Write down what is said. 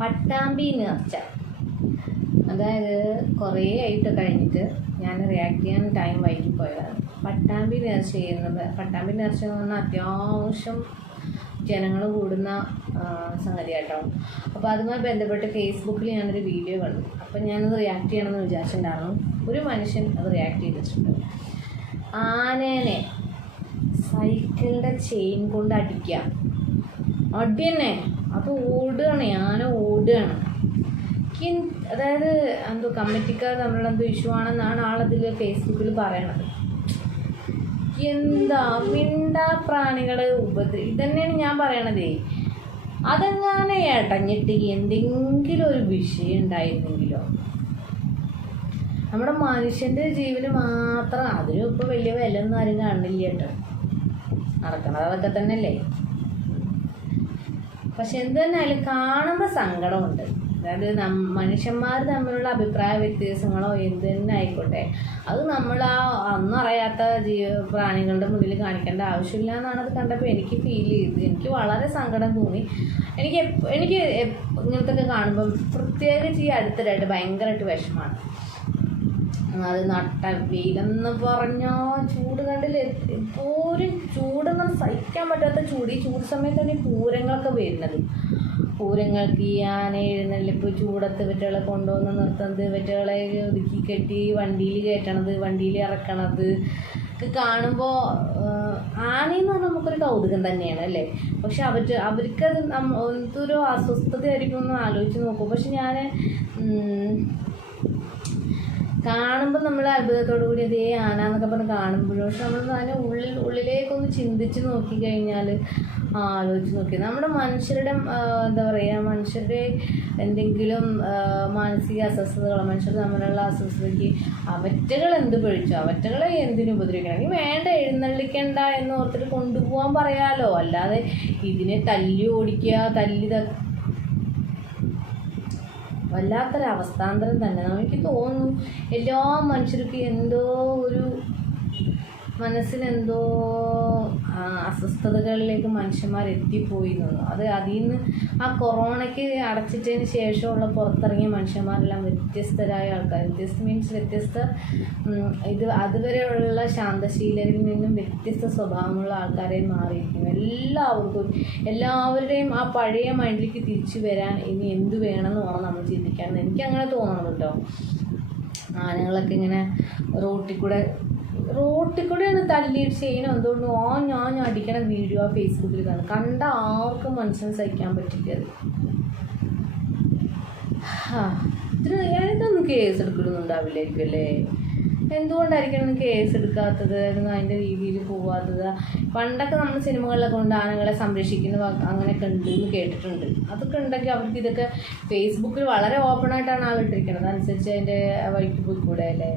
പട്ടാമ്പി നേർച്ച അതായത് കുറേ ആയിട്ട് കഴിഞ്ഞിട്ട് ഞാൻ റിയാക്ട് ചെയ്യാൻ ടൈം വൈകിപ്പോയതാണ് പട്ടാമ്പി നേർച്ച ചെയ്യുന്നത് പട്ടാമ്പി നേർച്ച എന്ന് പറഞ്ഞാൽ അത്യാവശ്യം ജനങ്ങൾ കൂടുന്ന സംഗതി കേട്ടോ അപ്പോൾ അതുമായി ബന്ധപ്പെട്ട് ഫേസ്ബുക്കിൽ ഞാനൊരു വീഡിയോ കണ്ടു. അപ്പം ഞാനത് റിയാക്ട് ചെയ്യണമെന്ന് വിചാരിച്ചിട്ടുണ്ടായിരുന്നു. ഒരു മനുഷ്യൻ അത് റിയാക്ട് ചെയ്തിട്ടുണ്ട്. ആനേനെ സൈക്കിളിന്റെ ചെയിൻ കൊണ്ട് അടിക്കുക. അടി തന്നെ അത് ഓടുകയാണ് ആന ഓടുകയാണ്. കിൻ അതായത് എന്തോ കമ്മിറ്റിക്കാർ തമ്മിലുള്ള എന്തോ ഇഷ്യൂ ആണെന്നാണ് ആളതിൽ ഫേസ്ബുക്കിൽ പറയണത്. എന്താ മിണ്ടാ പ്രാണികളെ ഉപദ്ര ഇതന്നെയാണ് ഞാൻ പറയണതേ. അതെങ്ങനെ ഇടഞ്ഞിട്ട് എന്തെങ്കിലും ഒരു വിഷയം ഉണ്ടായിരുന്നെങ്കിലോ? നമ്മുടെ മനുഷ്യന്റെ ജീവന് മാത്രം അതിനും ഇപ്പോൾ വലിയ വില ഒന്നും ആരും കാണില്ല കേട്ടോ. നടക്കണത് അതൊക്കെ തന്നെയല്ലേ? പക്ഷെ എന്ത് കാണുമ്പോൾ സങ്കടമുണ്ട്. അതായത് നം മനുഷ്യന്മാർ തമ്മിലുള്ള അഭിപ്രായ വ്യത്യാസങ്ങളോ എന്ത് തന്നെ ആയിക്കോട്ടെ. അത് നമ്മൾ ആ അന്നറിയാത്ത ജീവ പ്രാണികളുടെ മുന്നിൽ കാണിക്കേണ്ട ആവശ്യമില്ല എന്നാണ് അത് കണ്ടപ്പോൾ എനിക്ക് ഫീൽ ചെയ്തത് എനിക്ക് വളരെ സങ്കടം തോന്നി. എനിക്ക് എനിക്ക് ഇങ്ങനത്തെ കാണുമ്പോൾ പ്രത്യേകിച്ച് ഈ അടുത്തിടായിട്ട് ഭയങ്കരമായിട്ട് വിഷമമാണ് അത് നട്ട വെയിലെന്ന് പറഞ്ഞാൽ ചൂട് കണ്ടില്ല? എപ്പോഴും ചൂടെന്ന് സഹിക്കാൻ പറ്റാത്ത ചൂട്. ഈ ചൂട് സമയത്താണ് ഈ പൂരങ്ങളൊക്കെ വരുന്നത്. പൂരങ്ങൾക്ക് ഈ ആന എഴുന്നള്ളിപ്പ് ചൂടത്ത് വെറ്റകളെ കൊണ്ടുവന്ന് നിർത്തുന്നത് വെറ്റകളെ ഒതുക്കി കെട്ടി വണ്ടിയിൽ കയറ്റണത് വണ്ടിയിൽ ഇറക്കണത് ഒക്കെ കാണുമ്പോൾ ആനയെന്ന് പറഞ്ഞാൽ നമുക്കൊരു കൗതുകം തന്നെയാണ് അല്ലേ? പക്ഷെ അവർ അവർക്കത് എന്തൊരു അസ്വസ്ഥതയായിരിക്കും എന്ന് ആലോചിച്ച് നോക്കും. പക്ഷെ ഞാൻ കാണുമ്പോൾ നമ്മൾ അത്ഭുതത്തോടു കൂടി അതേ ആന എന്നൊക്കെ പറഞ്ഞ് കാണുമ്പോഴും പക്ഷെ നമ്മൾ അതിനെ ഉള്ളിൽ ഉള്ളിലേക്കൊന്ന് ചിന്തിച്ച് നോക്കിക്കഴിഞ്ഞാൽ ആലോചിച്ച് നോക്കി. നമ്മുടെ മനുഷ്യരുടെ എന്താ പറയുക മനുഷ്യരുടെ എന്തെങ്കിലും മാനസിക അസ്വസ്ഥതകളോ മനുഷ്യർ തമ്മിലുള്ള അസ്വസ്ഥതയ്ക്ക് അവറ്റകൾ എന്ത് പഴിച്ചു അവറ്റകളെ എന്തിനു ഉപദ്രവിക്കണം? ഇനി വേണ്ട എഴുന്നള്ളിക്കണ്ട എന്ന് ഓർത്തിട്ട് കൊണ്ടുപോകാൻ പറയാലോ? അല്ലാതെ ഇതിനെ തല്ലി ഓടിക്കുക തല്ലി ത- വല്ലാത്തൊരവസ്ഥാന്തരം തന്നെ. എനിക്ക് തോന്നുന്നു എല്ലാ മനുഷ്യർക്കും എന്തോ ഒരു മനസ്സിനെന്തോ അസ്വസ്ഥതകളിലേക്ക് മനുഷ്യന്മാർ എത്തിപ്പോയി എന്നുള്ളു അത് അതിൽ നിന്ന് ആ കൊറോണയ്ക്ക് അടച്ചിട്ടതിന് ശേഷമുള്ള പുറത്തിറങ്ങിയ മനുഷ്യന്മാരെല്ലാം വ്യത്യസ്തരായ ആൾക്കാർ. വ്യത്യസ്ത മീൻസ് വ്യത്യസ്ത ഇത് അതുവരെയുള്ള ശാന്തശീലരിൽ നിന്നും വ്യത്യസ്ത സ്വഭാവമുള്ള ആൾക്കാരെ മാറിയിരിക്കുന്നു. എല്ലാവർക്കും എല്ലാവരുടെയും ആ പഴയ മൈൻഡിലേക്ക് തിരിച്ചു വരാൻ ഇനി എന്ത് വേണമെന്ന് വേണം നമ്മൾ ചിന്തിക്കാൻ. എനിക്ക് അങ്ങനെ തോന്നണം ആനകളൊക്കെ ഇങ്ങനെ റോട്ടിൽ കൂടെ റോട്ടിൽ കൂടെയാണ് തല്ലി ചെയ്യണം എന്തുകൊണ്ട് ആ ഞാൻ അടിക്കണ വീഡിയോ ആ ഫേസ്ബുക്കിൽ കാണും. കണ്ട ആർക്കും മനസ്സിന് സഹിക്കാൻ പറ്റില്ല ഇതിന് ഞാനിതൊന്നും കേസ് എടുക്കണമെന്നുണ്ടാവില്ലായിരിക്കും അല്ലേ? എന്തുകൊണ്ടായിരിക്കണം കേസ് എടുക്കാത്തത്? അതിന്റെ രീതിയിൽ പോവാത്തത്? പണ്ടൊക്കെ നമ്മൾ സിനിമകളിലൊക്കെ കൊണ്ട് ആനകളെ സംരക്ഷിക്കുന്ന അങ്ങനെയൊക്കെ ഉണ്ട് എന്ന് കേട്ടിട്ടുണ്ട്. അതൊക്കെ ഉണ്ടെങ്കിൽ അവർക്ക് ഇതൊക്കെ ഫേസ്ബുക്കിൽ വളരെ ഓപ്പൺ ആയിട്ടാണ് ആളിട്ടിരിക്കുന്നത് അതനുസരിച്ച് അതിന്റെ വഴിക്ക് പോയിക്കൂടെ അല്ലേ?